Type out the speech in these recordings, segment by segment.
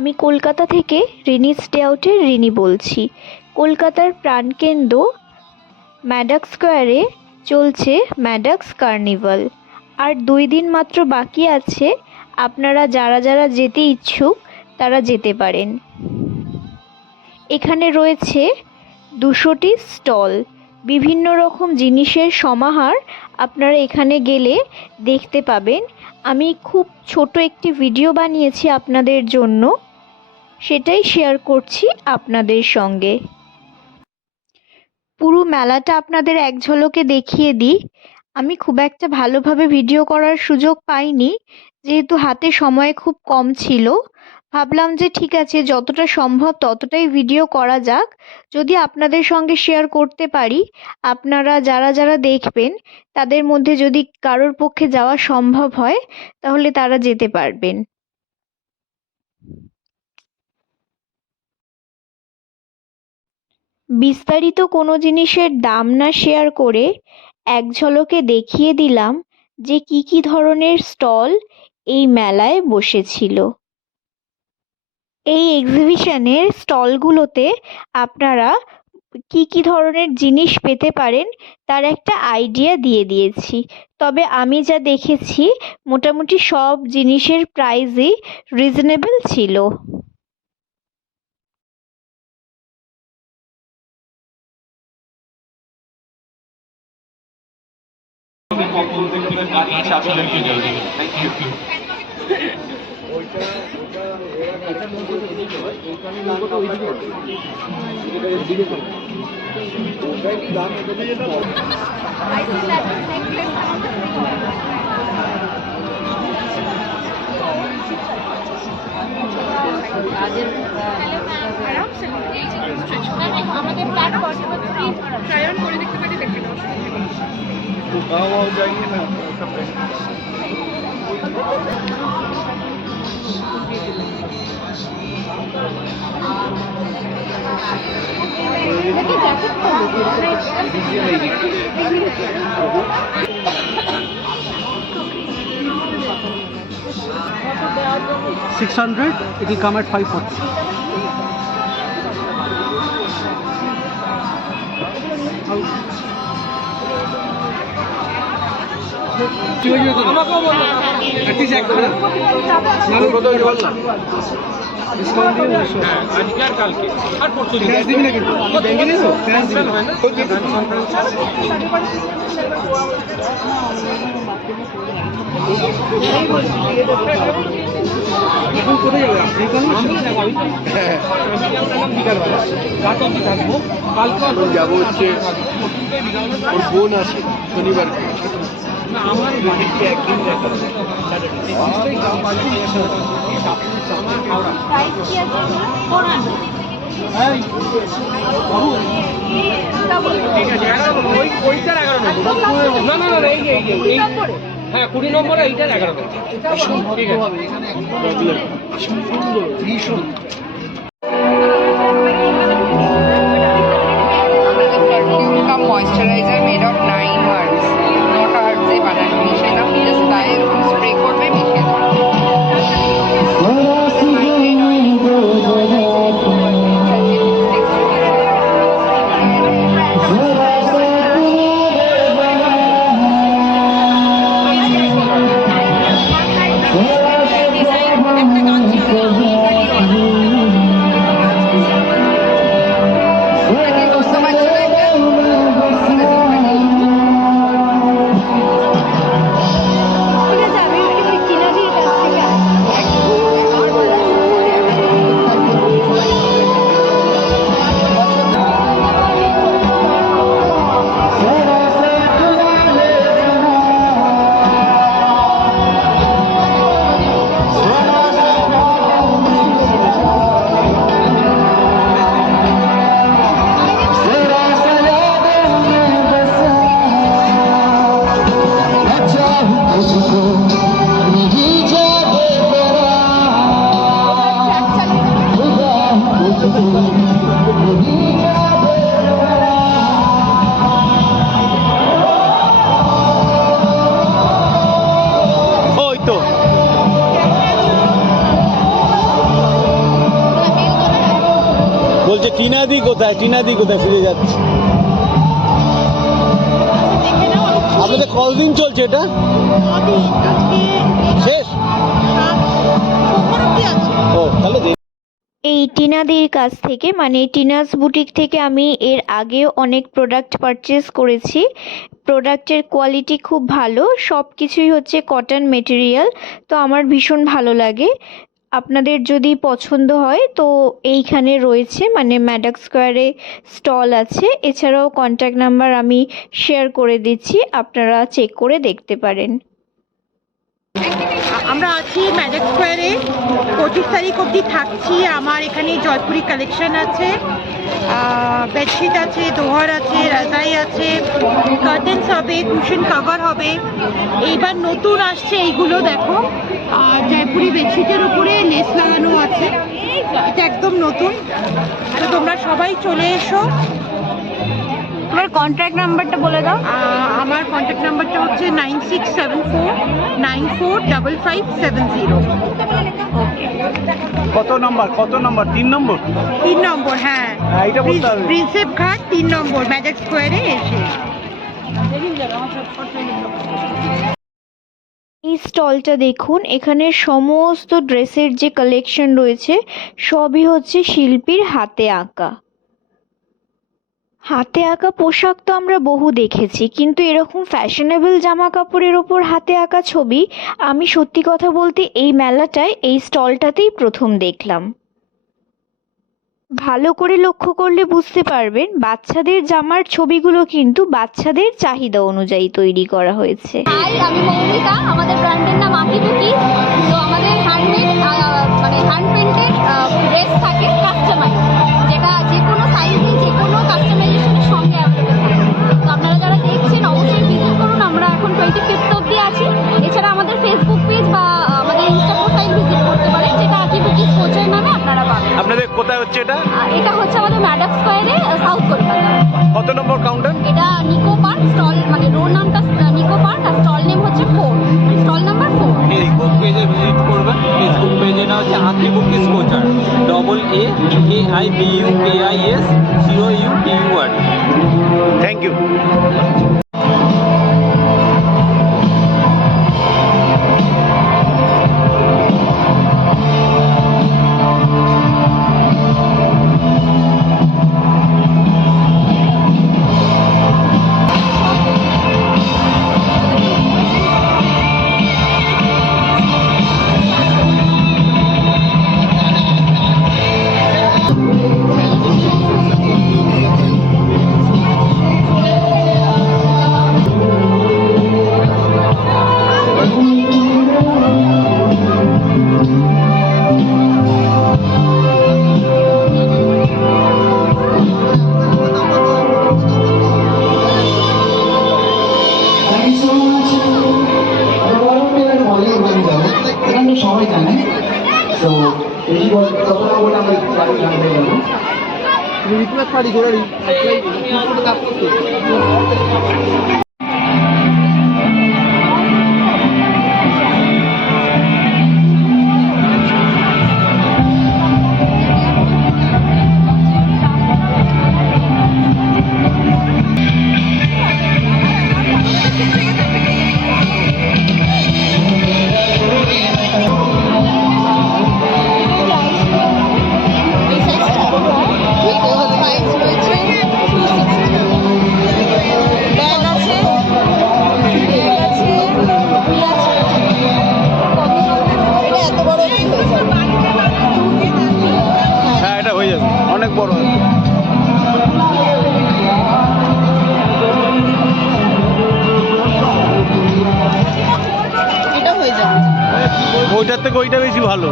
আমি কলকাতা থেকে রিনি স্টে আউটের রিনি বলছি। কলকাতার প্রাণকেন্দ্র ম্যাডাক স্কোয়ারে চলছে ম্যাডাক্স কার্নিভাল। আর দুই দিন মাত্র বাকি আছে, আপনারা যারা যারা যেতে ইচ্ছুক, তারা যেতে পারেন। এখানে রয়েছে দুশোটি স্টল। বিভিন্ন রকম জিনিসের সমাহার আপনারা এখানে গেলে দেখতে পাবেন। আমি খুব ছোট একটি ভিডিও বানিয়েছি আপনাদের জন্য। সেটাই শেয়ার করছি আপনাদের সঙ্গে। পুরো মেলাটা আপনাদের এক ঝলকে দেখিয়ে দিই। আমি খুব একটা ভালোভাবে ভিডিও করার সুযোগ পাইনি, যেহেতু হাতে সময় খুব কম ছিল। ভাবলাম যে ঠিক আছে, যতটা সম্ভব ততটাই ভিডিও করা যাক। যদি আপনাদের সঙ্গে শেয়ার করতে পারি, আপনারা যারা যারা দেখবেন, তাদের মধ্যে যদি কারোর পক্ষে যাওয়া সম্ভব হয়, তাহলে তারা যেতে পারবেন। বিস্তারিত কোনো জিনিসের দাম না শেয়ার করে এক ঝলকে দেখিয়ে দিলাম যে কি কি ধরনের স্টল এই মেলায় বসেছিল। এই এক্সিবিশনের স্টলগুলোতে আপনারা কি কি ধরনের জিনিস পেতে পারেন তার একটা আইডিয়া দিয়ে দিয়েছি। তবে আমি যা দেখেছি, মোটামুটি সব জিনিসের প্রাইসই রিজনেবল ছিল। আমাদের প্ল্যাটফর্ম ট্রাই অন করে দেখতে পারি দেখতে Six hundred, it will come at five forty. আজকে আর এখন কোথায় যাবে কালকে যাব হচ্ছে বোন আছে শনিবার না আমার না না এই এই হ্যাঁ কুড়ি নম্বরে এইটার এগারো নম্বর ঠিক আছে। ভীষণ। বলছে, টিনাদি কোথায়? টিনাদি কোথায়? ফিরে যাচ্ছে। আপনাদের কতদিন চলছে এটা? শেষ? ও, তাহলে এই টিনাদির কাছ থেকে মানে টিনাস বুটিক থেকে আমি এর আগেও অনেক প্রোডাক্ট পারচেস করেছি। প্রোডাক্টের কোয়ালিটি খুব ভালো সব কিছুই হচ্ছে কটন মেটেরিয়াল তো আমার ভীষণ ভালো লাগে। আপনাদের যদি পছন্দ হয়, তো এইখানে রয়েছে মানে ম্যাডাক স্কোয়ারে স্টল আছে। এছাড়াও কন্ট্যাক্ট নাম্বার আমি শেয়ার করে দিচ্ছি, আপনারা চেক করে দেখতে পারেন। আমরা আছি ম্যাজিক স্কোয়ারে পঁচিশ তারিখ অবধি থাকছি, আমার এখানে জয়পুরি কালেকশন আছে। বেডশিট আছে, দোহার আছে, রাজাই আছে কার্টেন্স হবে কুশন কভার হবে। এইবার নতুন আসছে, এইগুলো দেখো। জয়পুরি বেডশিটের উপরে লেস লাগানো আছে। এটা একদম নতুন। তো তোমরা সবাই চলে এসো। তোমার কন্ট্যাক্ট নাম্বারটা বলে দাও। আমার কন্ট্যাক্ট নাম্বারটা হচ্ছে nine six seven four nine four double five seven zero কত নম্বর কত নম্বর তিন নম্বর তিন নম্বর হ্যাঁ। হ্যাঁ, বলতে হবে। প্রিন্সেপ ঘাট তিন নম্বর ম্যাজিক স্কোয়ারে এসে। এই স্টলটা দেখুন, এখানে সমস্ত ড্রেসের যে কালেকশন রয়েছে, সবই হচ্ছে শিল্পীর হাতে আঁকা। হাতে আঁকা পোশাক তো আমরা বহু দেখেছি, কিন্তু এরকম ফ্যাশনেবল জামা কাপড়ের ওপর হাতে আঁকা ছবি, আমি সত্যি কথা বলতে এই মেলাটায়, এই স্টলটাতেই প্রথম দেখলাম। ভালো করে লক্ষ্য করলে বুঝতে পারবেন বাচ্চাদের জামার ছবিগুলো কিন্তু বাচ্চাদের চাহিদা অনুযায়ী তৈরি করা হয়েছে। হাই আমি মৌমিতা, আমাদের ব্র্যান্ডের নাম তো আমাদের হ্যান্ডমেড মানে ড্রেস থাকে কাস্টমাইজ যেটা যে কোনো যে কোনো কাস্টমাইজেশনের সঙ্গে অ্যাভেলেবেল তো আপনারা যারা দেখছেন, অবশ্যই ভিজিট করুন। আমরা এখন টোয়েন্টি ফিফথ বুকিস নামে আপনারা পাবেন। আপনাদের কোথায় হচ্ছে এটা? এটা হচ্ছে আমাদের ম্যাডাক স্কোয়ারে সাউথ কলকাতা। কত নম্বর কাউন্টার এটা নিকো পার্ক স্টল মানে রোড নামটা নিকো পার্ক আর স্টল নেম হচ্ছে four. Stall number four. Facebook পেজে ভিজিট করবেন। ফেসবুক পেজে না হচ্ছে Aanki Bukis couture double A K I B U K I S C O U T U R thank you বেশি বলতে তত বলে আমরা জানি না ওইটার থেকে ওইটা বেশি ভালো।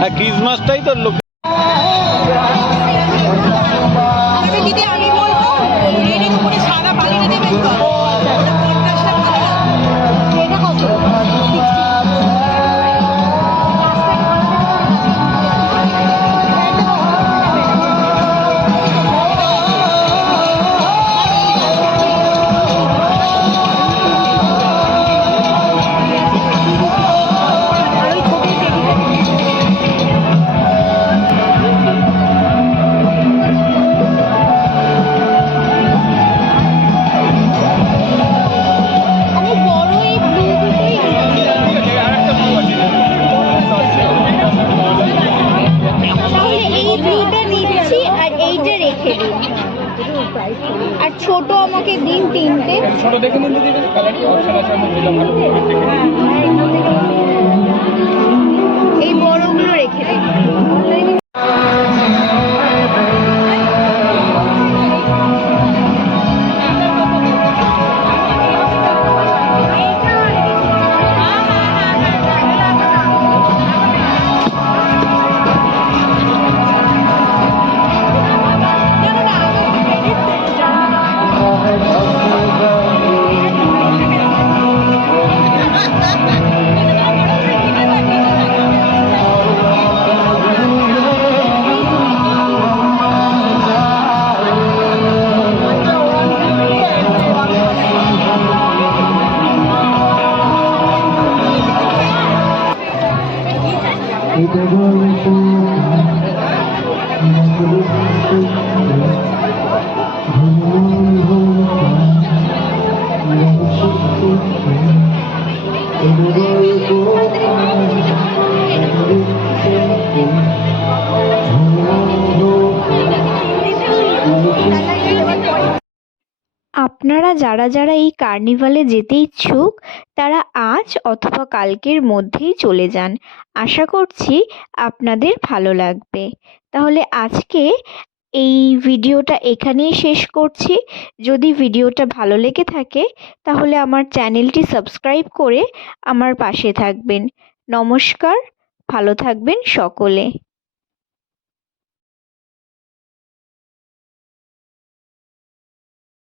হ্যাঁ ক্রিসমাসটাই তো লোক যারা যারা এই কার্নিভালে যেতে ইচ্ছুক, তারা আজ অথবা কালকের মধ্যেই চলে যান। আশা করছি আপনাদের ভালো লাগবে। তাহলে আজকে এই ভিডিওটা এখানেই শেষ করছি। যদি ভিডিওটা ভালো লেগে থাকে, তাহলে আমার চ্যানেলটি সাবস্ক্রাইব করে আমার পাশে থাকবেন। নমস্কার, ভালো থাকবেন সকলে।